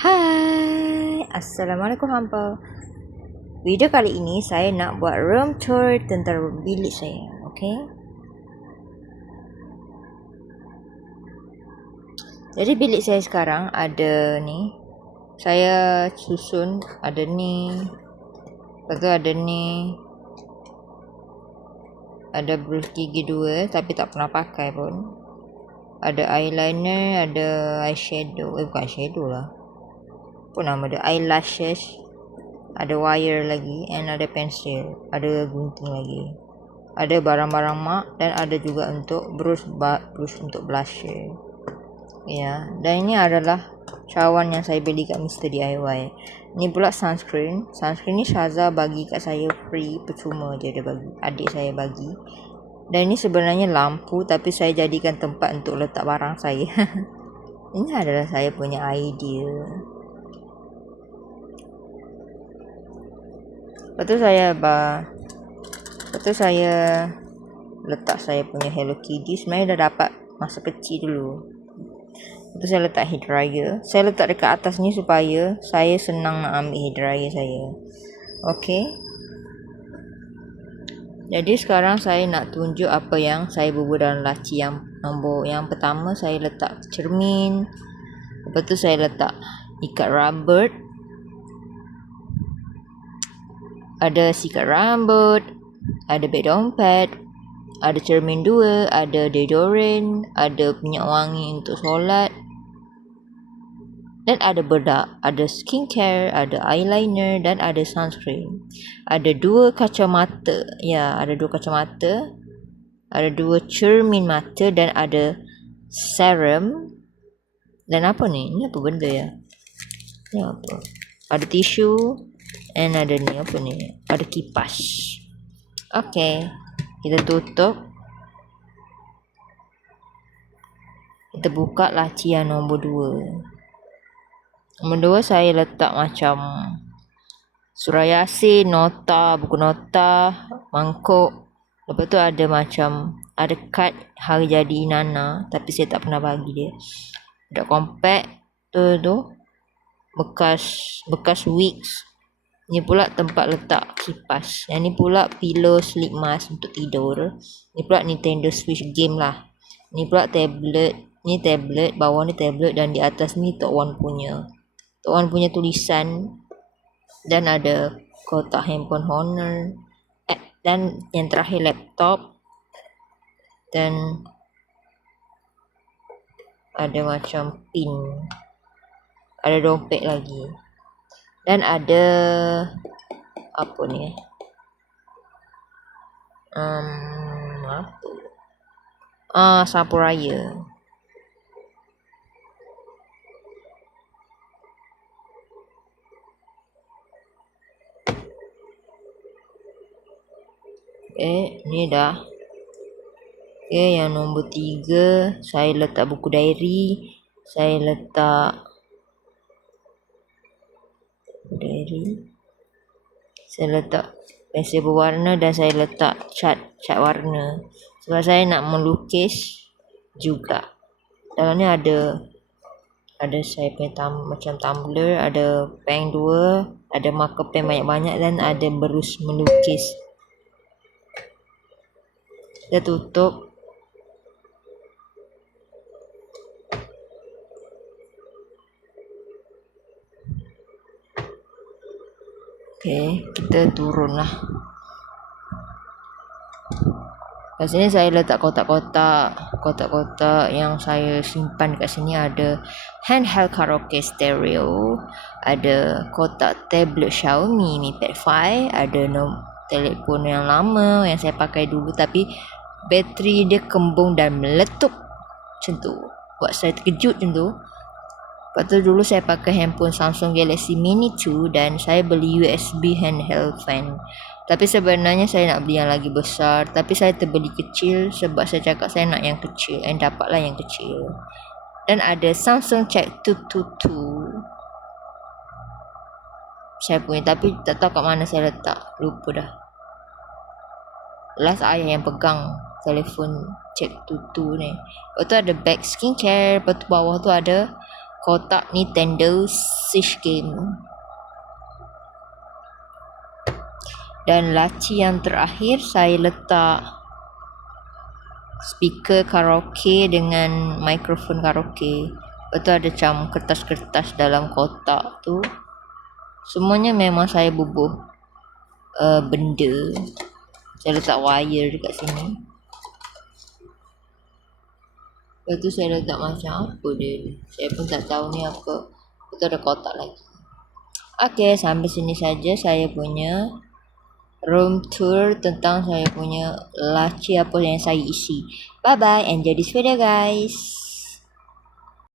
Hai, Assalamualaikum hampa. Video kali ini saya nak buat room tour tentang bilik saya, okey? Jadi bilik saya sekarang ada ni. Saya susun ada ni. Lepas tu ada ni. Ada brush gigi 2 tapi tak pernah pakai pun. Ada eyeliner, ada eyeshadow. Bukan eyeshadow lah. Apa nama dia? Eyelashes. Ada wire lagi and ada pensil, ada gunting lagi. Ada barang-barang mak dan ada juga untuk brush untuk blusher. Ya, dan ini adalah cawan yang saya beli kat Mr. DIY. Ni pula sunscreen. Sunscreen ni Syaza bagi kat saya free, percuma je dia bagi. Adik saya bagi. Dan ini sebenarnya lampu tapi saya jadikan tempat untuk letak barang saya. Ini adalah saya punya idea. Lepas tu saya letak saya punya Hello Kitty. Sebenarnya dah dapat masa kecil dulu. Lepas tu saya letak hair dryer. Saya letak dekat atas ni supaya saya senang nak ambil hair dryer saya. Okey. Jadi sekarang saya nak tunjuk apa yang saya bubuh dalam laci. Yang pertama saya letak cermin. Lepas tu saya letak ikat rambut. Ada sikat rambut, ada beg dompet, ada cermin 2, ada deodorant, ada minyak wangi untuk solat. Dan ada bedak, ada skincare, ada eyeliner dan ada sunscreen. Ada 2 kacamata. Ya, ada 2 kacamata. Ada 2 cermin mata dan ada serum. Dan apa ni? Ini apa benda ya? Ini apa? Ada tisu. And ada ni apa ni? Ada kipas. Okay, kita tutup. Kita buka laci yang nombor 2. Nombor 2 saya letak macam surah Yasin, nota, buku nota, mangkuk. Lepas tu ada macam ada kad hari jadi Nana tapi saya tak pernah bagi dia. Ada compact tu bekas wigs. Ni pula tempat letak kipas. Yang ni pula pillow sleep mask untuk tidur. Ni pula Nintendo Switch game lah. Ni pula tablet. Ni tablet, bawah ni tablet dan di atas ni Tok Wan punya. Tok Wan punya tulisan. Dan ada kotak handphone Honor. Dan yang terakhir laptop. Dan ada macam pin. Ada dompet lagi. Dan ada apa ni? Sapu raya. Ni dah. Yang nombor 3 saya letak buku diary. Saya letak saya letak pensel berwarna dan saya letak cat warna sebab saya nak melukis juga. Dalam ni ada saya punya macam tumbler, ada pen 2, ada marker pen banyak-banyak dan ada berus melukis. Kita tutup. Okay, kita turun lah. Kat sini saya letak kotak-kotak yang saya simpan kat sini. Ada handheld karaoke stereo, ada kotak tablet Xiaomi Mi Pad 5, ada telefon yang lama yang saya pakai dulu tapi bateri dia kembung dan meletup macam tu. Buat saya terkejut macam tu. Lepas tu dulu saya pakai handphone Samsung Galaxy Mini 2 dan saya beli USB handheld fan. Tapi sebenarnya saya nak beli yang lagi besar. Tapi saya terbeli kecil sebab saya cakap saya nak yang kecil. Dan dapatlah yang kecil. Dan ada Samsung Check 222. Saya punya tapi tak tahu kat mana saya letak. Lupa dah. Last ayah yang pegang telefon Check 22 ni. Lepas tu ada bag skincare. Lepas tu bawah tu ada kotak Nintendo Switch game. Dan laci yang terakhir saya letak speaker karaoke dengan mikrofon karaoke. Lepas tu ada macam kertas-kertas dalam kotak tu. Semuanya memang saya bubuh benda. Saya letak wire dekat sini. Lepas tu saya letak macam apa dia. Saya pun tak tahu ni apa. Lepas tu ada kotak lagi. Okay, sampai sini saja saya punya room tour tentang saya punya laci apa yang saya isi. Bye bye, enjoy this video guys.